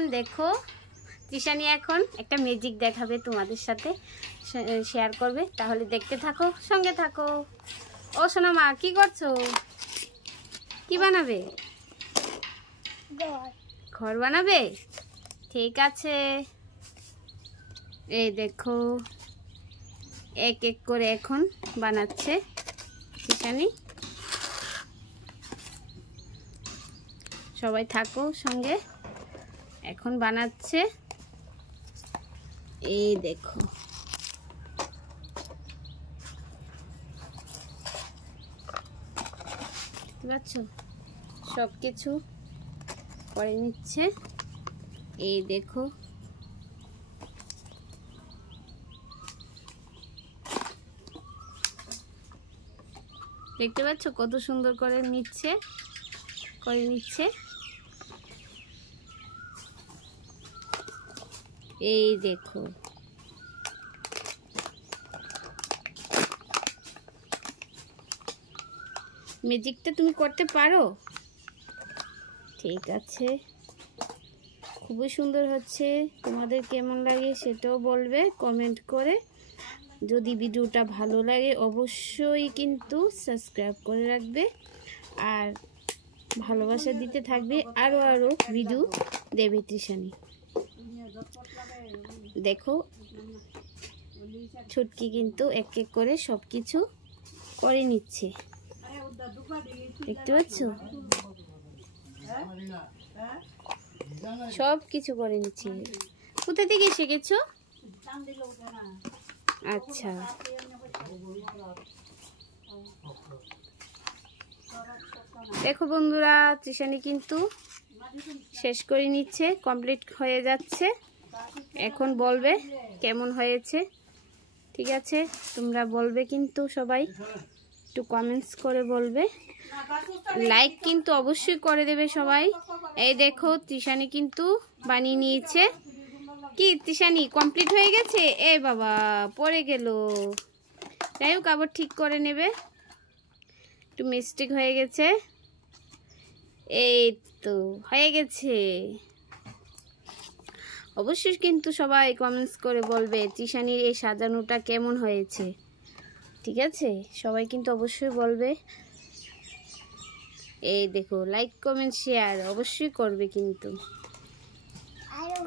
Everyone, দেখো তৃষানি এখন একটা ম্যাজিক দেখাবে, তোমাদের সাথে শেয়ার করবে। তাহলে দেখতে থাকো, সঙ্গে থাকো। ও সোনা মা, কি করছো? কি বানাবে? ঘর বানাবে? ঠিক আছে, এই দেখো এক এক করে এখন বানাচ্ছে তৃষানি। সবাই থাকো সঙ্গে, এখন বানাচ্ছে। এই দেখো দেখতে পাচ্ছ, সব কিছু করে নিচ্ছে। এই দেখো দেখতে পাচ্ছ কত সুন্দর করে নিচ্ছে, করে নিচ্ছে। এই দেখো ম্যাজিকটা তুমি করতে পারো? ঠিক আছে, খুবই সুন্দর হচ্ছে। তোমাদের কেমন লাগে সেটাও বলবে কমেন্ট করে। যদি ভিডিওটা ভালো লাগে অবশ্যই কিন্তু সাবস্ক্রাইব করে রাখবে, আর ভালোবাসা দিতে থাকবে। আরো ভিডিও দেবে তৃষানি। দেখো ছুটকি কিন্তু এক এক করে সব কিছু করে নিচ্ছে, দেখতে পাচ্ছ? সব কিছু করে নিচ্ছে। কোথা থেকে শিখেছো? আচ্ছা, দেখো বন্ধুরা, তৃষানি কিন্তু শেষ করে নিচ্ছে, কমপ্লিট হয়ে যাচ্ছে। এখন বলবে কেমন হয়েছে। ঠিক আছে, তোমরা বলবে কিন্তু সবাই, একটু কমেন্টস করে বলবে। লাইক কিন্তু অবশ্যই করে দেবে সবাই। এই দেখো তৃষানি কিন্তু বানিয়ে নিয়েছে। কি তৃষানি কমপ্লিট হয়ে গেছে? এ বাবা, পড়ে গেল। যাই হোক, আবার ঠিক করে নেবে, একটু মিস্টেক হয়ে গেছে। এই তো হয়ে গেছে। অবশ্যই কিন্তু সবাই কমেন্টস করে বলবে তৃষানির এই সাজানোটা কেমন হয়েছে। ঠিক আছে, সবাই কিন্তু অবশ্যই বলবে। এই দেখো, লাইক কমেন্ট শেয়ার অবশ্যই করবে কিন্তু।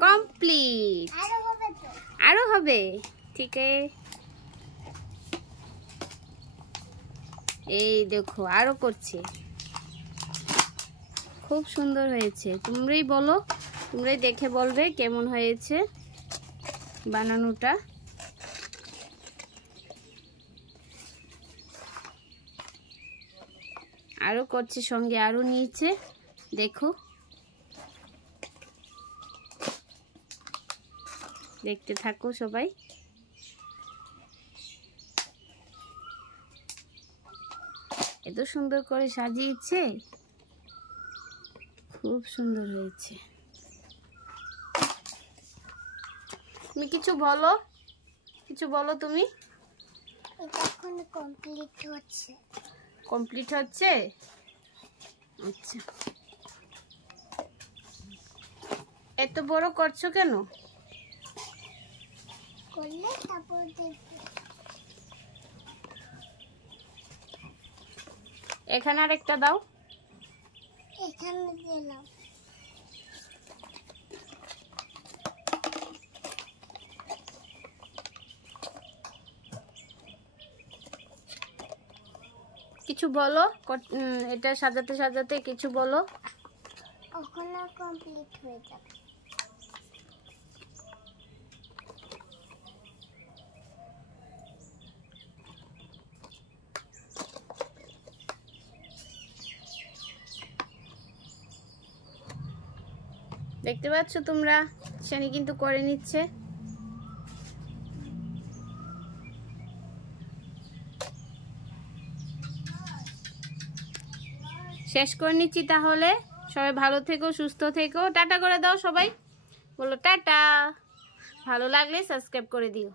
কমপ্লিট, আরো হবে। ঠিক আছে, এই দেখো আরো করছে। খুব সুন্দর হয়েছে। তোমরাই বলো, তোমরাই দেখে বলবে কেমন হয়েছে বানানোটা। আরো করছে, সঙ্গে আরো নিয়েছে। দেখো, দেখতে থাকো সবাই। এত সুন্দর করে সাজিয়েছে, খুব সুন্দর হয়েছে। তুমি কিছু বলো, কিছু বলো তুমি। এখন কমপ্লিট হচ্ছে। কমপ্লিট হচ্ছে? আচ্ছা, এত বড় করছো কেন? করলে তারপর দেখবে। এখানে আর একটা দাও। এখানে দিলাম। কিছু বলো, এটা সাজাতে সাজাতে কিছু বলো। ওখানে কমপ্লিট হয়ে যাবে। দেখতে পাচ্ছ তোমরা, তৃষানি কিন্তু করে নিচ্ছে। শেষ করে নিচ্ছি তাহলে। সবাই ভালো থেকো, সুস্থ থেকো। টাটা করে দাও সবাই, বলো টাটা। ভালো লাগলে সাবস্ক্রাইব করে দিও।